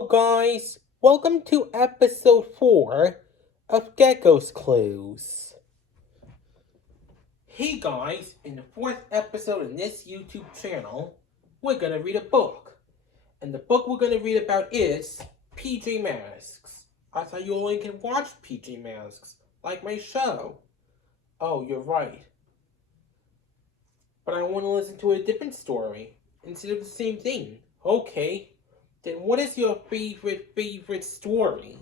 Hello, guys. Welcome to episode 4 of Gecko's Clues. Hey, guys, in the 4th episode in this YouTube channel, we're gonna read a book. And the book we're gonna read about is PJ Masks. I thought you only can watch PJ Masks, like my show. Oh, you're right. But I want to listen to a different story instead of the same thing. Okay. Then what is your favorite story?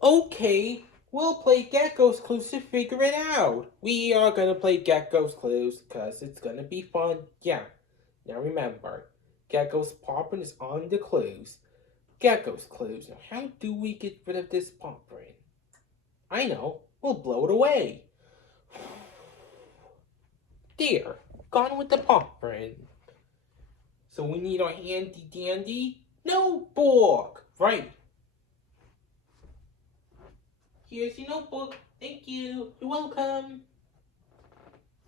Okay, we'll play Gecko's Clues to figure it out. We are gonna play Gecko's Clues because it's gonna be fun. Yeah. Now remember, Gecko's paw-print is on the clues. Gecko's Clues. Now how do we get rid of this paw-print? I know. We'll blow it away. There. Gone with the paw-print. So we need our handy dandy notebook. Right. Here's your notebook. Thank you. You're welcome.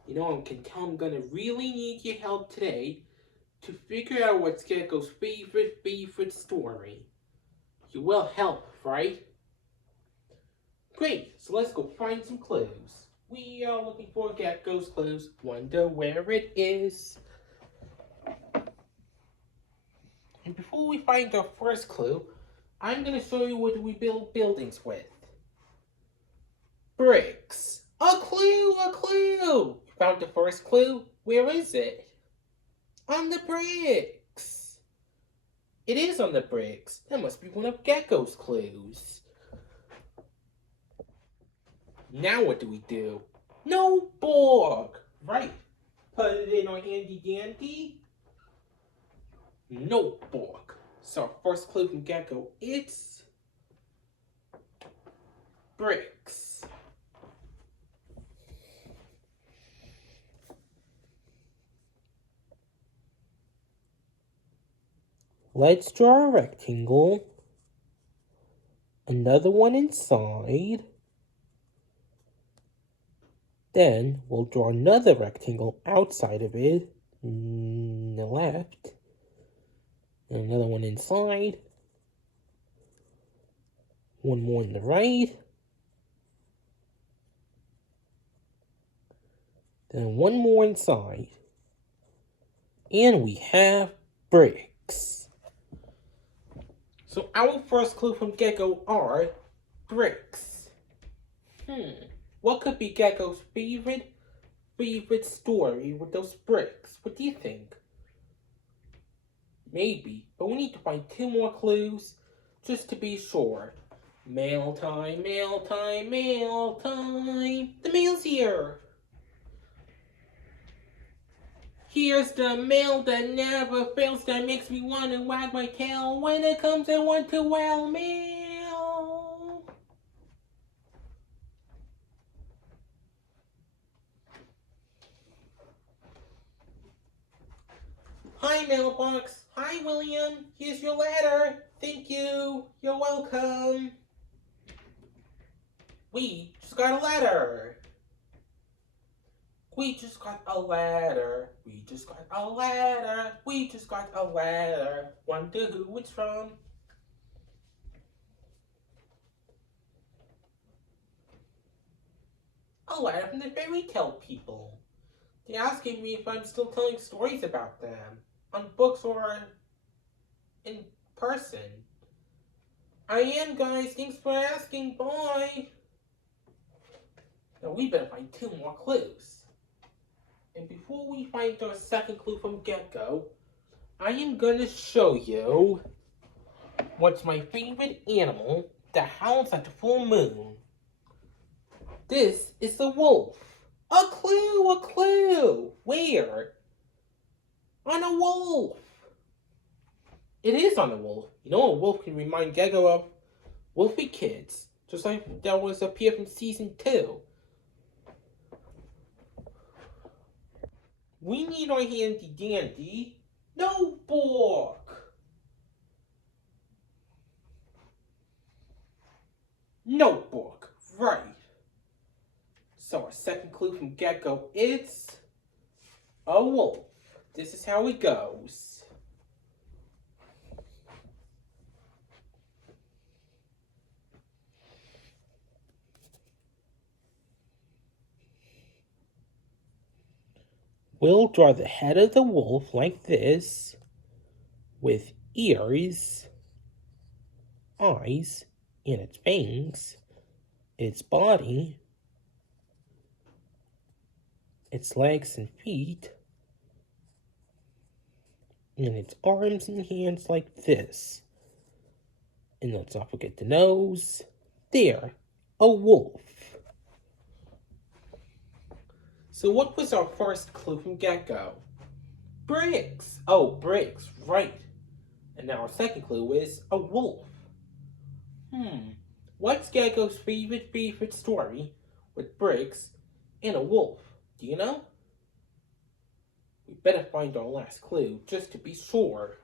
You know, I can tell I'm gonna really need your help today to figure out what's Gecko's favorite story. You will help, right? Great. So let's go find some clues. We are looking for Gecko's Clues. Wonder where it is. And before we find our first clue, I'm gonna show you what we build buildings with. Bricks. A clue! A clue! Found the first clue? Where is it? On the bricks. It is on the bricks. That must be one of Gecko's clues. Now what do we do? Notebook! Right. Put it in our handy dandy notebook. So our first clue from Gecko, it's bricks. Let's draw a rectangle, another one inside, then we'll draw another rectangle outside of it, on the left, and another one inside, one more on the right, then one more inside, and we have bricks. So our first clue from Gecko are bricks. What could be Gecko's favorite story with those bricks? What do you think? Maybe, but we need to find 2 more clues just to be sure. Mail time, mail time, mail time. The mail's here. Here's the mail that never fails, that makes me want to wag my tail. When it comes, I want to well mail. Hi, mailbox. Hi, William. Here's your letter. Thank you. You're welcome. We just got a letter. We just got a letter. We just got a letter. We just got a letter. Wonder who it's from. A letter from the fairy tale people. They're asking me if I'm still telling stories about them on books or in person. I am, guys. Thanks for asking. Bye. Now we better find 2 more clues. And before we find our second clue from Gecko, I am gonna show you what's my favorite animal that howls at the full moon. This is the wolf. A clue, a clue. Where? On a wolf. It is on a wolf. You know, a wolf can remind Gecko of Wolfie Kids, just like that was up here from season 2. We need our handy dandy notebook. Notebook, right. So our second clue from Gecko is a wolf. This is how it goes. We'll draw the head of the wolf like this, with ears, eyes, and its fangs, its body, its legs and feet, and its arms and hands like this. And let's not forget the nose. There, a wolf. So what was our first clue from Gekko? Bricks. Oh, bricks, right. And now our second clue is a wolf. What's Gekko's favorite story with bricks and a wolf? Do you know? We better find our last clue just to be sure.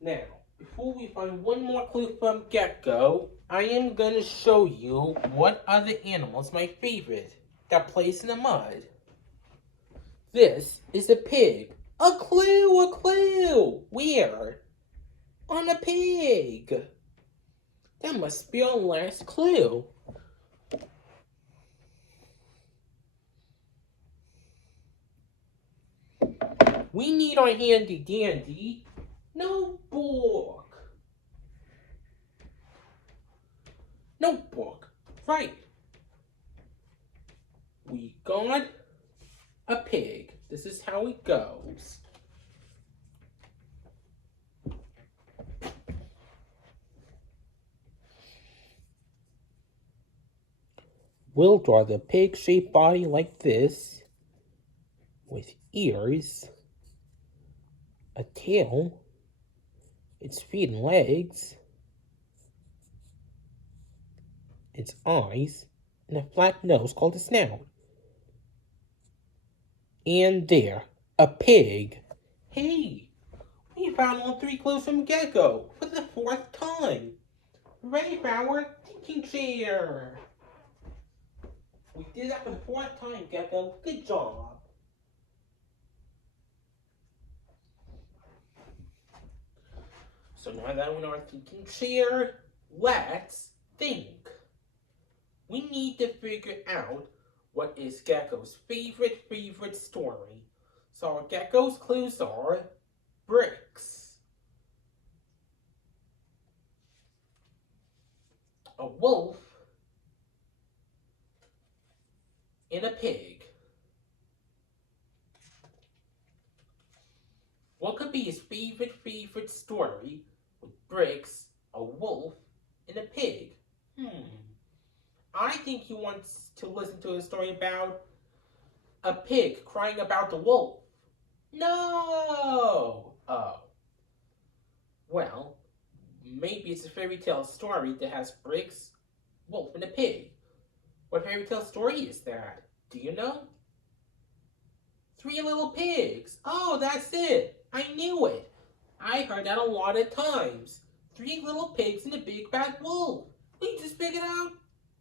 Now, before we find one more clue from Gekko, I am going to show you what other animal is my favorite that plays in the mud. This is a pig. A clue, a clue! Where? On a pig. That must be our last clue. We need our handy dandy notebook. Notebook, right. We got a pig. This is how it goes. We'll draw the pig-shaped body like this, with ears, a tail, its feet and legs, its eyes, and a flat nose called a snout. And there, a pig. Hey, we found all three clues from Gekko for the fourth time. Ready for our thinking chair. We did that for the fourth time, Gekko. Good job. So now that we're in our thinking chair, let's think. We need to figure out what is Gekko's favorite story. So our Gekko's clues are bricks, a wolf, and a pig. What could be his favorite story with bricks, a wolf, and a pig? I think he wants to listen to a story about a pig crying about the wolf. No! Oh. Well, maybe it's a fairy tale story that has bricks, wolf, and a pig. What fairy tale story is that? Do you know? Three Little Pigs. Oh, that's it. I knew it. I heard that a lot of times. Three little pigs and a big bad wolf. We just figured out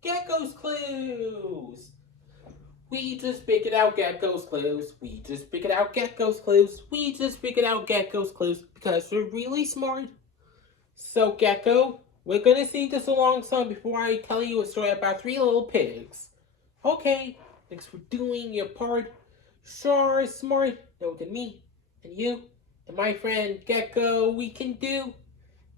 Gekko's clues. We just figured out Gekko's clues. We just figured out Gekko's clues. We just figured out Gekko's clues because we're really smart. So, Gekko, we're going to sing this along song before I tell you a story about three little pigs. Okay, thanks for doing your part. Sure, smart. Know that me and you and my friend Gekko, we can do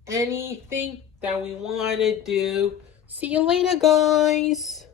anything that we want to do. See you later, guys.